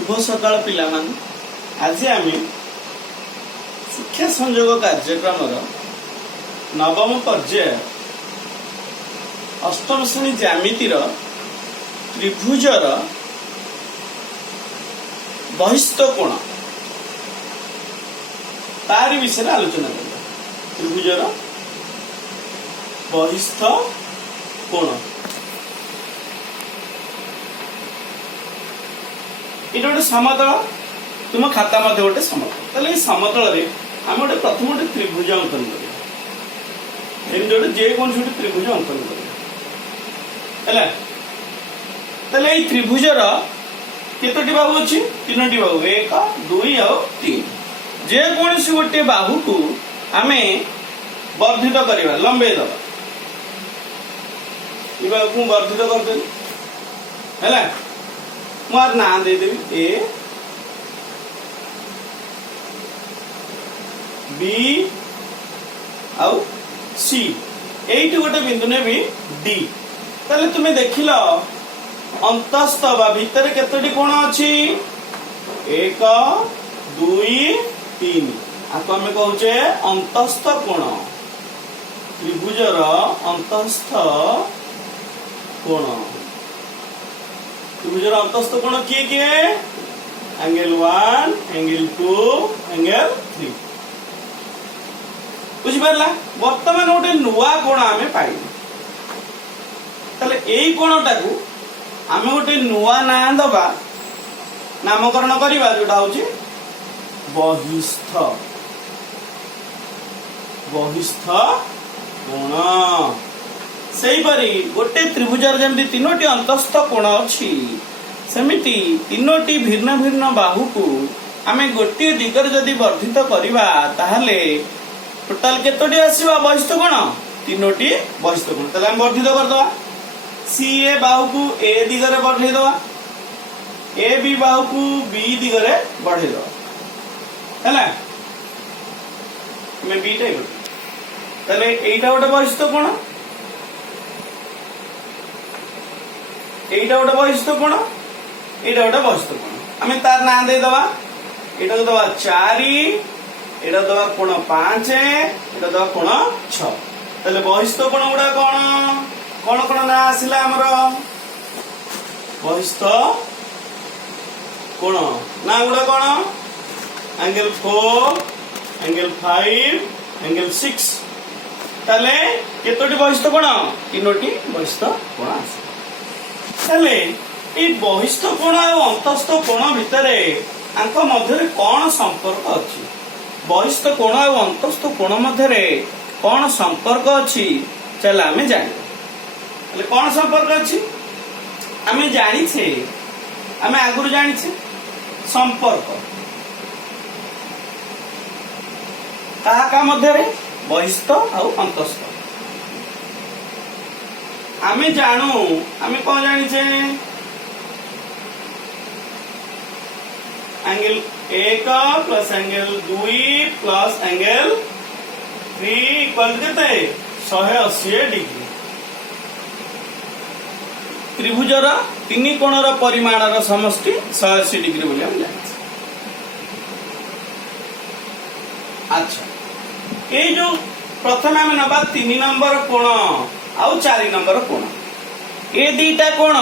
शुभ सकाळ पिलामान। आज आम शिक्षा संयोग कार्यक्रम नवम पर्याय अष्टम श्रेणी ज्यामितिर त्रिभुजर बहिस्थ कोण तारी विषय आलोचना करिया। त्रिभुजर बहिस्थ कोण ये गोटे समतल तुम खाता मध्य गोटे समतल ये समतल आम गोटे प्रथम गोटे त्रिभुज अंकन कर जेकोन गोटे त्रिभुज अंकन कर त्रिभुजर केतोटी बाहु अच्छी तीनोटी बाहु 1 2 और 3 जेकोसी गोटे बाहु को आम वर्धित करवा लंबे दबा ये बाहु को वर्धित करदेवी है मार ना देदेवी ए बी आउ सी एट गोटे बिंदु ने भी डी ताले तुम्हें देखिल अंतस्थ बा भितर केतोटी कोण अच्छी 1 2 3 आपको आम कहूचे अंतस्थ कोण त्रिभुजर अंतस्थ कोण त्रिभुजर अंतस्थ कोण किए किए एंगल 1 एंगल 2 एंगल 3 बुझिपारा बर्तमान गोटे नुआ कोण आम पाइल यही कोणटा को आम गोटे नुआ ना दबा नामकरण करवा जोटा हूँ बहिस्थ बहिस्थ कोण सेहीपरि गोटे त्रिभुजर जमी तीनोटी अंतस्थ कोण अच्छी सेमिति तीनोटी भिन्न भिन्न बाहु को आम गोटे दिगर जदि वर्धित करवा ताहले टोटाल केतोटी आसीबा बहिस्थ कोण तीनोटी बहिस्थ कोण ताले हम वर्धित करदवा सी ए बाहु को ए दिगरे बढ़े दवा ए बी बाहु को बी दिगरे बढ़े दवा हैला मैं बी टाइप ताले एटा गोटे बहिस्थ कोण एटा गोटे बहिस्थ कोण एटा गोटे बहिस्थ कोण आम तार ना दे दवा एटा को दवा 4 एटा दवा कोण 5 एटा दवा कोण 6 ताले बहिस्थ कोण गुडा कोण कौन कौन ना आसला आमर बहिस्थ कोण ना गुड़ा कौन एंगल 4 एंगल 5 एंगल 6 ताले केतोटी बहिस्थ कोण तीनोटी बहिस्थ कोण आसे ये बहिस्थ कोण और अंतस्थ कोण भितर आंक मध्य कौन संपर्क अच्छी बहिस्थ कोण और अंतस्थ कोण मध्य कौन संपर्क अच्छी चल आम जान कौन संपर्क अच्छी आम जानी आम आगुरी जानी संपर्क क्या मध्य बहिस्थ और अंतस्थ आम जानू आम कौन जानी angle 1 plus angle 2 plus angle 3 equal केते 180 डिग्री त्रिभुजर तीन कोणर परिमाणर समष्टि 180 डिग्री बोली हम जाने। अच्छा ये जो प्रथम आम नबा 3 नंबर कोण आउ 4 नंबर कोण ये दीटा कोण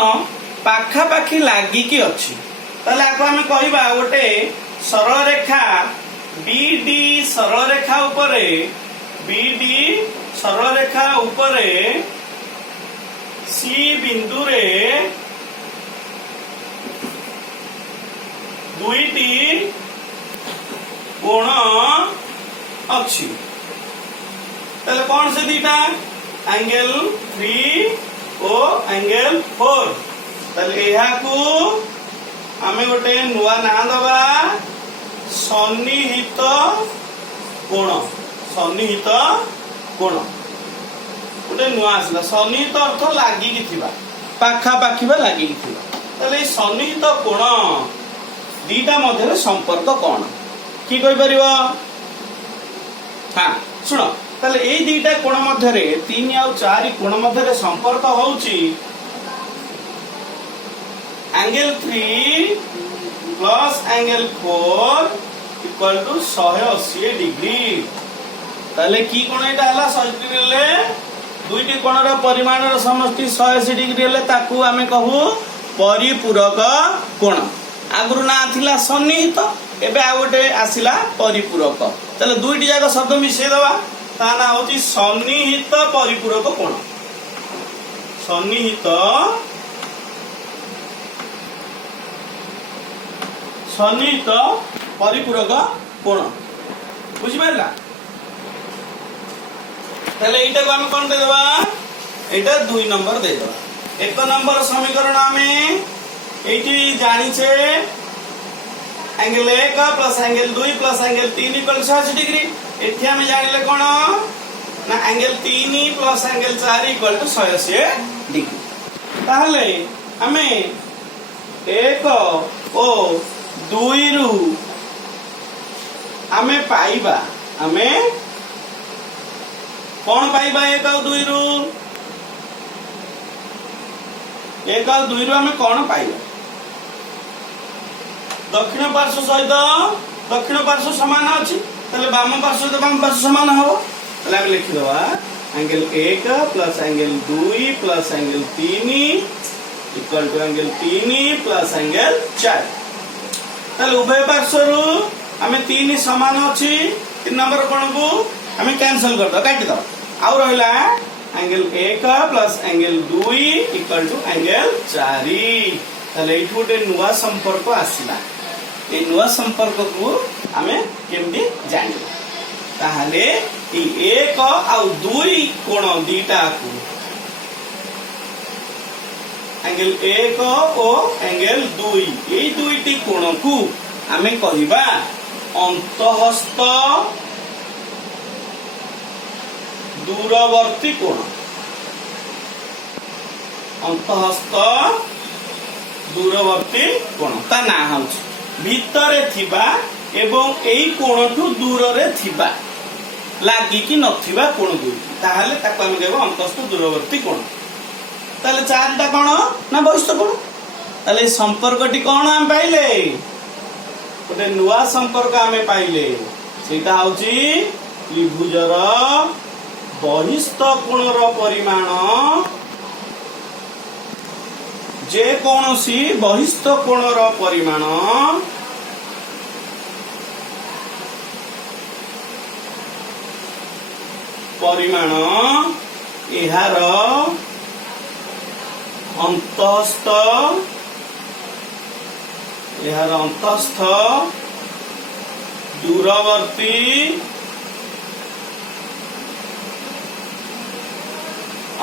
पाखापाखि लागिकी अच्छी ताले आपको आम कहबा गोटे सरल रेखा बीडी सरल रेखा उपरे बीडी सरल रेखा उपरे सी बिंदु रे दुईटी कोण अच्छी ताले कौन से दीटा एंगल 3 और एंगल 4 ताले यहा को आमे गोटे नुआ ना दबा सन्निहित कोण सन्निहित कोण गोटे नुआ आसला सन्निहित अर्थ लागिकी थिबा पाखापाखि बा लागिकी थिबा ताले सन्निहित कोण दीटा मध्य संपर्क कौन कि कहि परिबो हाँ सुन ताले ए दीटा कोण मध्य 3 और 4 कोण मध्य संपर्क होउची angle 3 plus angle 4 equal to 180 degree ताले की कोण एटा हला 180 डिग्री ले दुईटी कोणर परिमाणर समष्टि 180 डिग्री ले ताकू आमे कहू परिपूरक कोण आगुरु ना थिला सन्निहित एबे आ गोटे आसिला परिपूरक ताले दुईटी जाक शब्द मिसै दवा ता ना होची सन्निहित परिपूरक कोण सन्निहित सन्निहित परिपूरक कोण बुझि पारला ताले एटा को हम कोन दे देबा एटा 2 नंबर दे देबा 1 नंबर समीकरण हमें एटी जानि छे angle 1 plus angle 2 plus angle 3 equal 180 degree एठी हम जानिले कोन ना angle 3 plus angle 4 equal to 180 degree ताहले हमें 1 और 2 रु हमें पाइबा हमें कौन पाइबा 1 और 2 रु 1 और 2 रु हमें कौन पाइबा दक्षिण पार्श्व सहित दक्षिण पार्श्व समान अछि तले वाम पार्श्व तो वाम पार्श्व समान हो तले हम लिखि दवा angle 1 plus angle 2 plus angle 3 equal to angle 3 plus angle 4 तले उभय पार्श्व रु हमें 3 समान अछि 3 नंबर कोण को हमें कैंसिल कर दो काट दो आउ रहला angle 1 plus angle 2 equal to angle 4 तले एठी गोटे नुवा संपर्क आसिला ए नुवा संपर्क को हमें केमदी जानि ताहाले ई 1 और 2 कोण दीटा को एंगल 1 और एंगल 2 ए दुईटी कोण को हमें कहिबा अंतःस्थ दूरवर्ती कोण अंतःस्थ दूरवर्ती कोण ता ना होउछ भितरे थिबा एवं एई कोणठु दूर रे थिबा लागि कि नथिबा कोण दुईटी ताहाले ताको हम देबो अंतःस्थ दूरवर्ती कोण ताले चारटा कोण ना बहिस्थ कोण ताले संपर्कटी कोण हम पाइले गोटे नुआ संपर्क आमे पाइले सेटा होची त्रिभुजर बहिस्थ कोणर परिमाण जे कोनोसी बहिस्थ कोणर परिमाण परिमाण एहार अंतःस्थ दूरवर्ती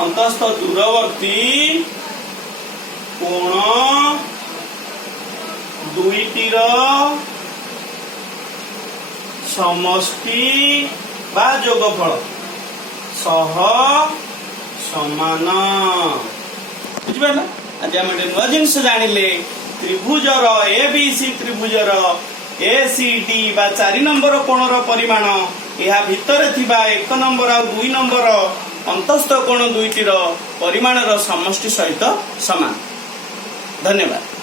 अंतःस्थ दूरवर्ती कोण दुईटीर समष्टि बा योगफल सह समान बुझिपारला आज हम एटे नुआ जिनिस जानिले त्रिभुजर एबीसी त्रिभुजर एसीडी बा 4 नंबर कोणर परिमाण एहा भितरे थिबा 1 नंबर आ 2 नंबर अंतःस्थ कोण दुईटीर परिमाणर समष्टि सहित समान धन्यवाद।